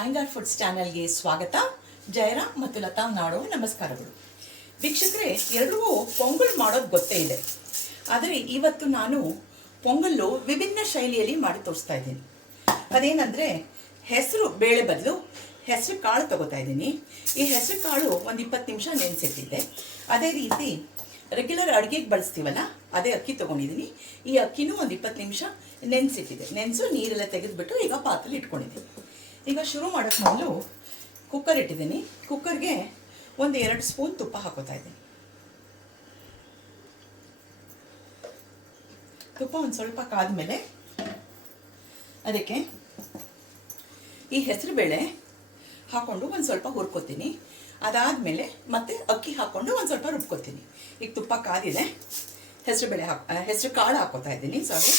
Anger foods ಚಾನಲ್ಗೆ ಸ್ವಾಗತ. ಜಯರಾಮ್ ಮತ್ತು ಲತಾ ನಾಡೋ ನಮಸ್ಕಾರಗಳು. ವೀಕ್ಷಕರೇ, ಎಲ್ರಿಗೂ ಪೊಂಗಲ್ ಮಾಡೋದು ಗೊತ್ತೇ ಇದೆ. ಆದರೆ ಇವತ್ತು ನಾನು ಪೊಂಗಲ್ಲು ವಿಭಿನ್ನ ಶೈಲಿಯಲ್ಲಿ ಮಾಡಿ ತೋರಿಸ್ತಾ ಇದ್ದೀನಿ. ಅದೇನೆಂದರೆ, ಹೆಸರು ಬೇಳೆ ಬದಲು ಹೆಸರು ಕಾಳು ತಗೋತಾ ಇದ್ದೀನಿ. ಈ ಹೆಸರು ಕಾಳು ಒಂದು 20 ನಿಮಿಷ ನೆನೆಸಿಟ್ಟಿದ್ದೆ. ಅದೇ ರೀತಿ ರೆಗ್ಯುಲರ್ ಅಡುಗೆಗೆ ಬಳಸ್ತೀವಲ್ಲ, ಅದೇ ಅಕ್ಕಿ ತೊಗೊಂಡಿದ್ದೀನಿ. ಈ ಅಕ್ಕಿನೂ ಒಂದು 20 ನಿಮಿಷ ನೆನೆಸಿಟ್ಟಿದ್ದೆ. ನೆನೆಸು ನೀರೆಲ್ಲ ತೆಗೆದುಬಿಟ್ಟು ಈಗ ಪಾತ್ರೆಲಿ ಇಟ್ಕೊಂಡಿದ್ದೀನಿ. ಈಗ ಶುರು ಮಾಡೋಕ್ಕೆ ಮೊದಲು ಕುಕ್ಕರ್ ಇಟ್ಟಿದ್ದೀನಿ. ಕುಕ್ಕರ್ಗೆ ಒಂದು 2 ಸ್ಪೂನ್ ತುಪ್ಪ ಹಾಕೋತಾ ಇದ್ದೀನಿ. ತುಪ್ಪ ಒಂದು ಸ್ವಲ್ಪ ಕಾದ್ಮೇಲೆ ಅದಕ್ಕೆ ಈ ಹೆಸರು ಬೇಳೆ ಹಾಕ್ಕೊಂಡು ಒಂದು ಸ್ವಲ್ಪ ಹುರ್ಕೋತೀನಿ. ಅದಾದಮೇಲೆ ಮತ್ತೆ ಅಕ್ಕಿ ಹಾಕ್ಕೊಂಡು ಒಂದು ಸ್ವಲ್ಪ ರುಬ್ಕೋತೀನಿ. ಈಗ ತುಪ್ಪ ಕಾದಿದೆ, ಹೆಸರು ಕಾಳು ಹಾಕೋತಾ ಇದ್ದೀನಿ. ಸಾರಿ,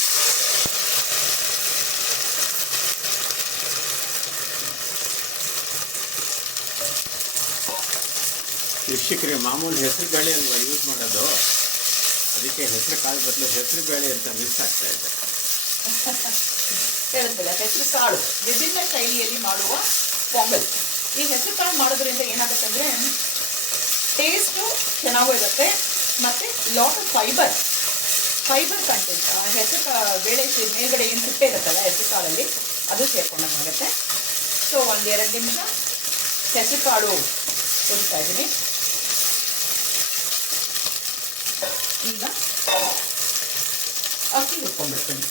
ವೀಕ್ಷಕರೇ, ಮಾಮೂಲಿ ಹೆಸರು ಬೇಳೆ ಅಲ್ವಾ ಯೂಸ್ ಮಾಡೋದು, ಅದಕ್ಕೆ ಹೆಸರು ಕಾಳು ಬದಲು ಹೆಸರು ಬೇಳೆ ಅಂತ ಮಿಸ್ ಆಗ್ತಾ ಇದೆ. ಹೇಳಿದ್ಮೇಲೆ ಹೆಸರು ಕಾಳು ವಿಭಿನ್ನ ಶೈಲಿಯಲ್ಲಿ ಮಾಡುವ ಪೊಂಗಲ್. ಈ ಹೆಸರು ಕಾಳು ಮಾಡೋದ್ರಿಂದ ಏನಾಗುತ್ತೆ ಅಂದರೆ, ಟೇಸ್ಟು ಚೆನ್ನಾಗೂ ಇರುತ್ತೆ ಮತ್ತು ಲಾಟ್ ಆಫ್ ಫೈಬರ್ ಕಂಟೆಂಟ್. ಹೆಸರು ಬೇಳೆ ಮೇಲ್ಗಡೆ ಏನು ಸಿಪ್ಪೆ ಇರುತ್ತಲ್ಲ ಹೆಸರು ಕಾಳಲ್ಲಿ, ಅದು ಸೇರ್ಕೊಂಡಾಗುತ್ತೆ. ಸೊ ಒಂದು 2 ನಿಮಿಷ ಹೆಸರು ಕಾಳು ಹುರಿತಾ ಇದ್ದೀನಿ. ಈಗ ಅಕ್ಕಿ ಹುರ್ಕೊಂಡ್ಬಿಡ್ತೀನಿ.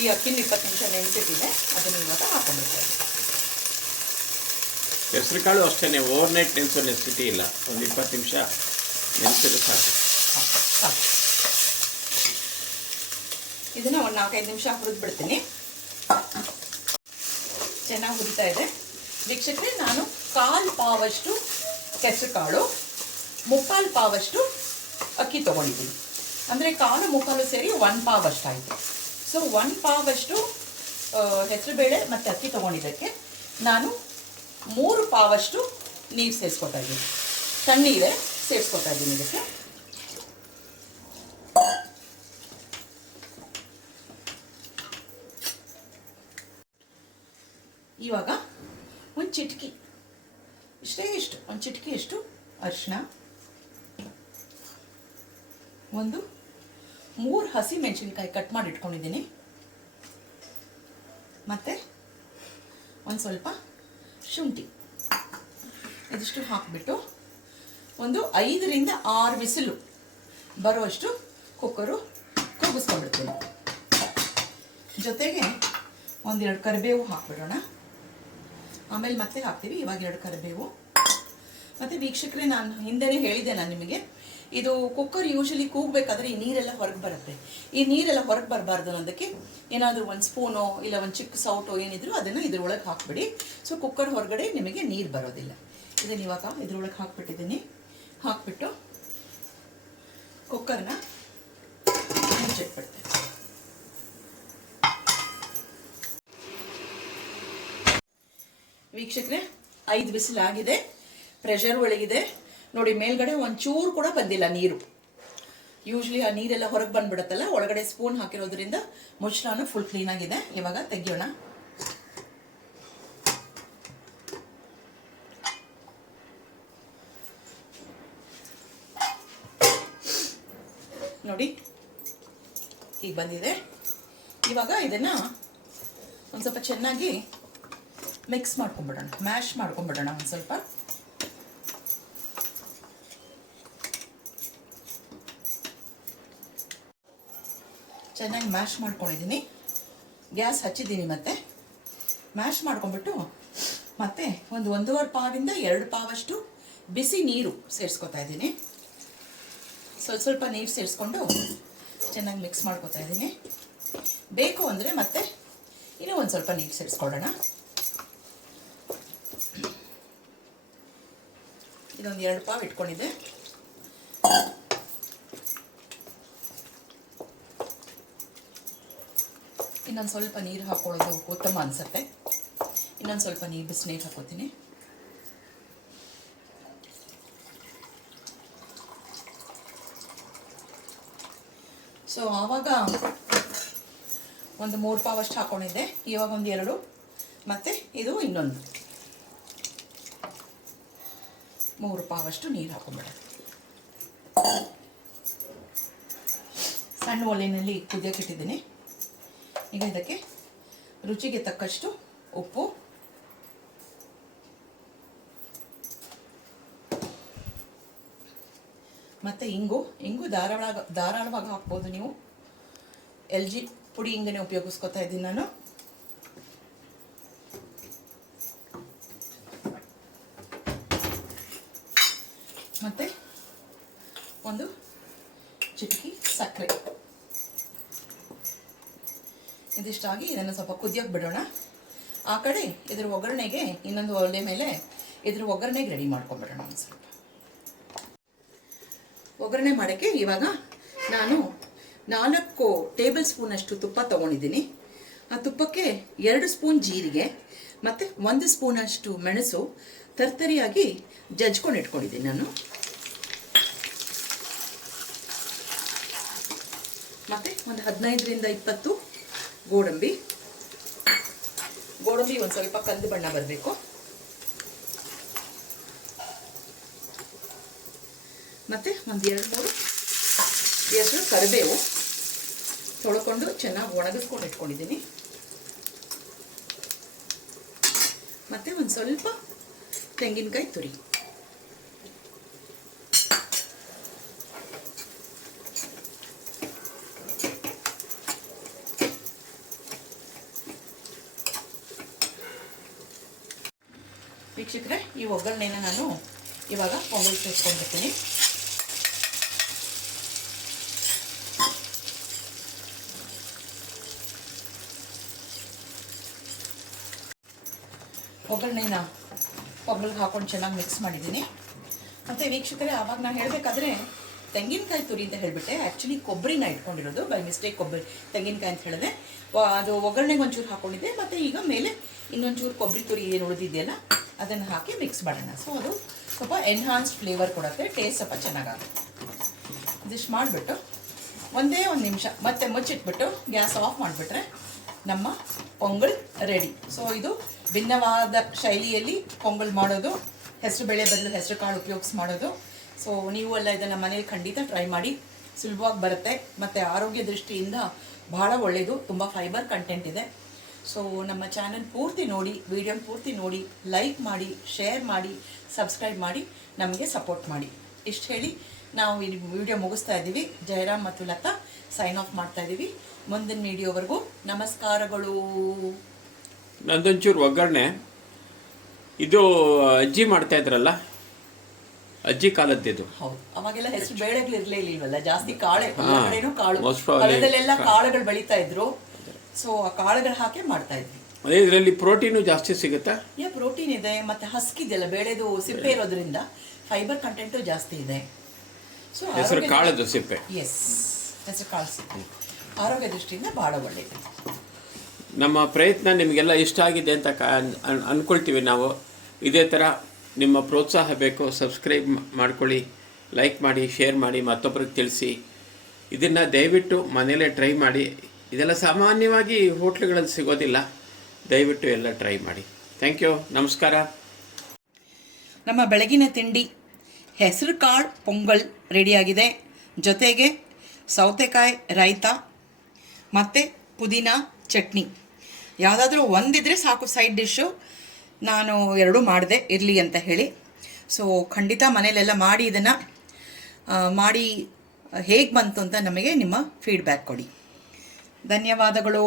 ಈ ಅಕ್ಕಿನ 20 ನಿಮಿಷ ನೆನೆಸಿಟ್ಟಿದೆ, ಅದನ್ನು ಇವಾಗ ಹಾಕೊಂಡ್ಬಿಡ್ತೀನಿ. ಹೆಸರು ಕಾಳು ಅಷ್ಟೇ, ಓವರ್ ನೈಟ್ ನೆನೆಸೋ ನೆಸಿಟಿ ಇಲ್ಲ. ಒಂದು 20 ನಿಮಿಷ ನೆನೆಸಿದ್ರೆ ಸಾಕು. ಇದನ್ನು ಒಂದು 4-5 ನಿಮಿಷ ಹುರಿದ್ಬಿಡ್ತೀನಿ. ಚೆನ್ನಾಗಿ ಹುರಿತಾ ಇದೆ. ವೀಕ್ಷಕರೇ, ನಾನು 1/4 ಪಾವಷ್ಟು ಹೆಸರು ಕಾಳು, 3/4 ಪಾವಷ್ಟು ಅಕ್ಕಿ ತೊಗೊಂಡಿದ್ದೀನಿ. ಅಂದರೆ 1/4 3/4 ಸೇರಿ 1 ಪಾವಷ್ಟು ಆಯಿತು. ಸೊ 1 ಪಾವಷ್ಟು ಹೆಸರುಬೇಳೆ ಮತ್ತು ಅಕ್ಕಿ ತೊಗೊಂಡಿದ್ದಕ್ಕೆ ನಾನು 3 ಪಾವಷ್ಟು ನೀರು ಸೇರಿಸ್ಕೊತಾ ಇದ್ದೀನಿ. ತಣ್ಣೀರೇ ಸೇರಿಸ್ಕೊತಾ ಇದ್ದೀನಿ ಇದಕ್ಕೆ. ಇವಾಗ ಒಂದು ಚಿಟಕಿ, ಒಂದು ಚಿಟಕಿಯಷ್ಟು ಅರಿಶಿನ, ಒಂದು 3 ಹಸಿ ಮೆಣಸಿನ್ಕಾಯಿ ಕಟ್ ಮಾಡಿ ಇಟ್ಕೊಂಡಿದ್ದೀನಿ, ಮತ್ತು ಒಂದು ಸ್ವಲ್ಪ ಶುಂಠಿ, ಇದಿಷ್ಟು ಹಾಕಿಬಿಟ್ಟು ಒಂದು 5ರಿಂದ 6 ವಿಸಿಲು ಬರುವಷ್ಟು ಕುಕ್ಕರು ಕೂಗಿಸ್ಕೊಂಡ್ಬಿಡ್ತೀನಿ. ಜೊತೆಗೆ 1-2 ಕರಿಬೇವು ಹಾಕ್ಬಿಡೋಣ. ಆಮೇಲೆ ಮತ್ತೆ ಹಾಕ್ತೀವಿ. ಇವಾಗ 2 ಕರಿಬೇವು. ಮತ್ತು ವೀಕ್ಷಕರೇ, ನಾನು ಹಿಂದೆನೇ ಹೇಳಿದ್ದೆ ನಿಮಗೆ, ಇದು ಕುಕ್ಕರ್ ಯೂಶಲಿ ಕೂಗಬೇಕಾದ್ರೆ ಈ ನೀರೆಲ್ಲ ಹೊರಗೆ ಬರುತ್ತೆ. ಈ ನೀರೆಲ್ಲ ಹೊರಗೆ ಬರಬಾರ್ದು ಅನ್ನೋದಕ್ಕೆ ಏನಾದರೂ 1 ಸ್ಪೂನೋ ಇಲ್ಲ ಒಂದು ಚಿಕ್ಕ ಸೌಟೋ ಏನಿದ್ರು ಅದನ್ನು ಇದ್ರೊಳಗೆ ಹಾಕ್ಬಿಡಿ. ಸೊ ಕುಕ್ಕರ್ ಹೊರಗಡೆ ನಿಮಗೆ ನೀರು ಬರೋದಿಲ್ಲ. ಇದನ್ನು ಇವಾಗ ಇದ್ರೊಳಗೆ ಹಾಕ್ಬಿಟ್ಟಿದ್ದೀನಿ. ಹಾಕ್ಬಿಟ್ಟು ಕುಕ್ಕರ್ನ ಮುಚ್ಚಿಟ್ಬಿಡ್ತೇನೆ. ವೀಕ್ಷಕರೇ, 5 ವಿಸಿಲ್ ಆಗಿದೆ, ಪ್ರೆಷರ್ ಒಳಗಿದೆ ನೋಡಿ. ಮೇಲ್ಗಡೆ ಒಂಚೂರು ಕೂಡ ಬಂದಿಲ್ಲ ನೀರು. ಯೂಶ್ವಲಿ ಆ ನೀರೆಲ್ಲ ಹೊರಗೆ ಬಂದ್ಬಿಡುತ್ತಲ್ಲ, ಒಳಗಡೆ ಸ್ಪೂನ್ ಹಾಕಿರೋದ್ರಿಂದ ಮುಚ್ಚಳನೂ ಫುಲ್ ಕ್ಲೀನಾಗಿದೆ. ಇವಾಗ ತೆಗಿಯೋಣ. ನೋಡಿ, ಈಗ ಬಂದಿದೆ. ಇವಾಗ ಇದನ್ನು ಒಂದು ಸ್ವಲ್ಪ ಚೆನ್ನಾಗಿ ಮಿಕ್ಸ್ ಮಾಡ್ಕೊಂಡ್ಬಿಡೋಣ, ಮ್ಯಾಶ್ ಮಾಡ್ಕೊಂಡ್ಬಿಡೋಣ. ಒಂದು ಸ್ವಲ್ಪ ಚೆನ್ನಾಗಿ ಮ್ಯಾಶ್ ಮಾಡ್ಕೊಂಡಿದ್ದೀನಿ. ಗ್ಯಾಸ್ ಹಚ್ಚಿದ್ದೀನಿ. ಮತ್ತೆ ಮ್ಯಾಶ್ ಮಾಡ್ಕೊಂಡ್ಬಿಟ್ಟು ಮತ್ತೆ ಒಂದು 1.5 ಪಾವಿಂದ 2 ಪಾವಷ್ಟು ಬಿಸಿ ನೀರು ಸೇರಿಸ್ಕೊತಾ ಇದ್ದೀನಿ. ಸ್ವಲ್ಪ ನೀರು ಸೇರಿಸ್ಕೊಂಡು ಚೆನ್ನಾಗಿ ಮಿಕ್ಸ್ ಮಾಡ್ಕೊತಾ ಇದ್ದೀನಿ. ಬೇಕು ಅಂದರೆ ಮತ್ತೆ ಇನ್ನೂ ಒಂದು ಸ್ವಲ್ಪ ನೀರು ಸೇರಿಸ್ಕೊಳ್ಳೋಣ. ಇದೊಂದು 2 ಪಾವ್ ಇಟ್ಕೊಂಡಿದ್ದೆ. ಇನ್ನೊಂದು ಸ್ವಲ್ಪ ನೀರು ಹಾಕ್ಕೊಳ್ಳೋದು ಉತ್ತಮ ಅನಿಸುತ್ತೆ. ಇನ್ನೊಂದು ಸ್ವಲ್ಪ ನೀರು ಬಿಸಿನೀರು ಹಾಕೋತೀನಿ. ಸೊ ಆವಾಗ ಒಂದು 3 ಪಾವಷ್ಟು ಹಾಕ್ಕೊಂಡಿದ್ದೆ. ಇವಾಗ ಒಂದು 2 ಮತ್ತು ಇದು ಇನ್ನೊಂದು 3 ಪಾವಷ್ಟು ನೀರು ಹಾಕೊಂಡ್ಬಿಡೋದು. ಸಣ್ಣ ಒಲೆಯಲ್ಲಿ ಕುದಿಯೋಕೆ ಇಟ್ಟಿದ್ದೀನಿ. ಈಗ ಇದಕ್ಕೆ ರುಚಿಗೆ ತಕ್ಕಷ್ಟು ಉಪ್ಪು, ಮತ್ತು ಇಂಗು ಧಾರಾಳವಾಗಿ ಹಾಕ್ಬೋದು ನೀವು. LG ಪುಡಿ ಹಿಂಗನೇ ಉಪಯೋಗಿಸ್ಕೊತಾ ಇದ್ದೀನಿ ನಾನು. ಮತ್ತು ಒಂದು ಚಿಟಕಿ ಸಕ್ಕರೆ. ಇದಿಷ್ಟಾಗಿ ಇದನ್ನು ಸ್ವಲ್ಪ ಕುದಿಯೋಕೆ ಬಿಡೋಣ. ಆ ಕಡೆ ಇದ್ರ ಒಗ್ಗರಣೆಗೆ ಇನ್ನೊಂದು ಒಲೆ ಮೇಲೆ ಇದ್ರ ಒಗ್ಗರಣೆಗೆ ರೆಡಿ ಮಾಡ್ಕೊಂಡ್ಬಿಡೋಣ. ಒಂದು ಸ್ವಲ್ಪ ಒಗ್ಗರಣೆ ಮಾಡೋಕ್ಕೆ ಇವಾಗ ನಾನು 4 ಟೇಬಲ್ ಸ್ಪೂನಷ್ಟು ತುಪ್ಪ ತೊಗೊಂಡಿದ್ದೀನಿ. ಆ ತುಪ್ಪಕ್ಕೆ 2 ಸ್ಪೂನ್ ಜೀರಿಗೆ ಮತ್ತು 1 ಸ್ಪೂನಷ್ಟು ಮೆಣಸು ತರ್ತರಿಯಾಗಿ ಜಜ್ಕೊಂಡು ಇಟ್ಕೊಂಡಿದ್ದೀನಿ ನಾನು. ಮತ್ತು ಒಂದು 15ರಿಂದ 20 ಗೋಡಂಬಿ ಒಂದು ಸ್ವಲ್ಪ ಕಂದು ಬಣ್ಣ ಬರಬೇಕು. ಮತ್ತು ಒಂದು 2-3 ಎಸಳು ಕರಿಬೇವು ತೊಳ್ಕೊಂಡು ಚೆನ್ನಾಗಿ ಒಣಗಿಸ್ಕೊಂಡು ಇಟ್ಕೊಂಡಿದ್ದೀನಿ. ಮತ್ತು ಒಂದು ಸ್ವಲ್ಪ ತೆಂಗಿನಕಾಯಿ ತುರಿ. ವೀಕ್ಷಕರೇ, ಈ ಒಗ್ಗರಣೆನ ನಾನು ಇವಾಗ ಪೊಂಗಲ್ ಸೇರಿಸ್ಕೊಂಡ್ಬಿಡ್ತೀನಿ. ಒಗ್ಗರಣೆನ ಪೊಂಗಲ್ಗೆ ಹಾಕೊಂಡು ಚೆನ್ನಾಗಿ ಮಿಕ್ಸ್ ಮಾಡಿದ್ದೀನಿ. ಮತ್ತು ವೀಕ್ಷಕರೇ, ಆವಾಗ ನಾನು ಹೇಳಬೇಕಾದ್ರೆ ತೆಂಗಿನಕಾಯಿ ತುರಿ ಅಂತ ಹೇಳಿಬಿಟ್ಟೆ. ಆ್ಯಕ್ಚುಲಿ ಕೊಬ್ಬರಿನ ಇಟ್ಕೊಂಡಿರೋದು, ಬೈ ಮಿಸ್ಟೇಕ್ ತೆಂಗಿನಕಾಯಿ ಅಂತ ಹೇಳಿದೆ. ಅದು ಒಗ್ಗರಣೆಗೆ ಒಂಚೂರು ಹಾಕ್ಕೊಂಡಿದ್ದೆ. ಮತ್ತು ಈಗ ಮೇಲೆ ಇನ್ನೊಂಚೂರು ಕೊಬ್ಬರಿ ತುರಿ ಏನು ಉಳಿದಿದೆಯಲ್ಲ ಅದನ್ನು ಹಾಕಿ ಮಿಕ್ಸ್ ಮಾಡೋಣ. ಸೊ ಅದು ಸ್ವಲ್ಪ ಎನ್ಹಾನ್ಸ್ಡ್ ಫ್ಲೇವರ್ ಕೊಡುತ್ತೆ, ಟೇಸ್ಟ್ ಸ್ವಲ್ಪ ಚೆನ್ನಾಗಾಗುತ್ತೆ. ಇದಿಷ್ಟು ಮಾಡಿಬಿಟ್ಟು ಒಂದೇ ಒಂದು ನಿಮಿಷ ಮತ್ತೆ ಮುಚ್ಚಿಟ್ಬಿಟ್ಟು ಗ್ಯಾಸ್ ಆಫ್ ಮಾಡಿಬಿಟ್ರೆ ನಮ್ಮ ಪೊಂಗಲ್ ರೆಡಿ. ಸೊ ಇದು ಭಿನ್ನವಾದ ಶೈಲಿಯಲ್ಲಿ ಪೊಂಗಲ್ ಮಾಡೋದು, ಹೆಸರುಬೇಳೆ ಬದಲು ಹೆಸರು ಕಾಳು ಉಪಯೋಗಿಸಿ ಮಾಡೋದು. ಸೊ ನೀವು ಎಲ್ಲ ಇದನ್ನು ಮನೇಲಿ ಖಂಡಿತ ಟ್ರೈ ಮಾಡಿ. ಸುಲಭವಾಗಿ ಬರುತ್ತೆ ಮತ್ತು ಆರೋಗ್ಯ ದೃಷ್ಟಿಯಿಂದ ಬಹಳ ಒಳ್ಳೆಯದು. ತುಂಬ ಫೈಬರ್ ಕಂಟೆಂಟ್ ಇದೆ. ಸೊ ನಮ್ಮ ಚಾನಲ್ ಪೂರ್ತಿ ನೋಡಿ, ವಿಡಿಯೋ ಪೂರ್ತಿ ನೋಡಿ, ಲೈಕ್ ಮಾಡಿ, ಶೇರ್ ಮಾಡಿ, ಸಬ್ಸ್ಕ್ರೈಬ್ ಮಾಡಿ, ನಮಗೆ ಸಪೋರ್ಟ್ ಮಾಡಿ. ಇಷ್ಟು ಹೇಳಿ ನಾವು ಈ ವಿಡಿಯೋ ಮುಗಿಸ್ತಾ ಇದ್ದೀವಿ. ಜಯರಾಮ್ ಮತ್ತು ಲತಾ ಸೈನ್ ಆಫ್ ಮಾಡ್ತಾ ಇದ್ದೀವಿ. ಮುಂದಿನ ವಿಡಿಯೋವರೆಗೂ ನಮಸ್ಕಾರಗಳು. ನಂದೊಂಚೂರು ಒಗ್ಗರಣೆ ಇದು ಅಜ್ಜಿ ಮಾಡ್ತಾ ಇದ್ರಲ್ಲ, ಅಜ್ಜಿ ಕಾಲದ್ದಿದು. ಹೌದು, ಅವಾಗೆಲ್ಲ ಹೆಸರು ಬೇಳೆಗಳು ಇರ್ಲಿಲ್ವಲ್ಲ, ಜಾಸ್ತಿ ಕಾಳೆ, ಕಡೆನೂ ಕಾಳು, ಹೊಲದಲ್ಲೆಲ್ಲ ಕಾಳುಗಳು ಬೆಳೀತಾ ಇದ್ರು. ಸೊ ಆ ಕಾಳುಗಳು ಹಾಕಿ ಮಾಡ್ತಾ ಇದ್ವಿ. ಅದೇ ಇದರಲ್ಲಿ ಪ್ರೋಟೀನು ಜಾಸ್ತಿ ಸಿಗುತ್ತಾ? ಪ್ರೋಟೀನ್ ಇದೆ, ಮತ್ತೆ ಹಸ್ಕಿದೆಯಲ್ಲ, ಬೇಳೆದು ಸಿಪ್ಪೆ ಇರೋದ್ರಿಂದ ಫೈಬರ್ ಕಂಟೆಂಟು ಜಾಸ್ತಿ ಇದೆ. ಸೊ ಹೆಸರು ಕಾಳದು ಸಿಪ್ಪೆ. ಎಸ್, ಹೆಸರು ಕಾಳು ಸಿಪ್ಪೆ ಆರೋಗ್ಯ ದೃಷ್ಟಿಯಿಂದ ಬಹಳ ಒಳ್ಳೆಯದು. ನಮ್ಮ ಪ್ರಯತ್ನ ನಿಮಗೆಲ್ಲ ಇಷ್ಟ ಆಗಿದೆ ಅಂತ ಅಂದ್ಕೊಳ್ತೀವಿ ನಾವು. ಇದೇ ಥರ ನಿಮ್ಮ ಪ್ರೋತ್ಸಾಹ ಬೇಕು. ಸಬ್ಸ್ಕ್ರೈಬ್ ಮಾಡ್ಕೊಳ್ಳಿ, ಲೈಕ್ ಮಾಡಿ, ಶೇರ್ ಮಾಡಿ, ಮತ್ತೊಬ್ಬರಿಗೆ ತಿಳಿಸಿ. ಇದನ್ನು ದಯವಿಟ್ಟು ಮನೆಯಲ್ಲೇ ಟ್ರೈ ಮಾಡಿ. ಇದೆಲ್ಲ ಸಾಮಾನ್ಯವಾಗಿ ಹೋಟ್ಲುಗಳಲ್ಲಿ ಸಿಗೋದಿಲ್ಲ. ದಯವಿಟ್ಟು ಎಲ್ಲ ಟ್ರೈ ಮಾಡಿ. ಥ್ಯಾಂಕ್ ಯು, ನಮಸ್ಕಾರ. ನಮ್ಮ ಬೆಳಗಿನ ತಿಂಡಿ ಹೆಸರು ಕಾಳು ಪೊಂಗಲ್ ರೆಡಿಯಾಗಿದೆ. ಜೊತೆಗೆ ಸೌತೆಕಾಯಿ ರಾಯ್ತ ಮತ್ತು ಪುದೀನ ಚಟ್ನಿ ಯಾವುದಾದ್ರೂ ಒಂದಿದ್ರೆ ಸಾಕು ಸೈಡ್ ಡಿಶ್ಶು. ನಾನು 2 ಮಾಡಿದೆ ಇರಲಿ ಅಂತ ಹೇಳಿ. ಸೊ ಖಂಡಿತ ಮನೇಲೆಲ್ಲ ಮಾಡಿ ಇದನ್ನು ಮಾಡಿ ಹೇಗೆ ಬಂತು ಅಂತ ನಮಗೆ ನಿಮ್ಮ ಫೀಡ್ಬ್ಯಾಕ್ ಕೊಡಿ. ಧನ್ಯವಾದಗಳು.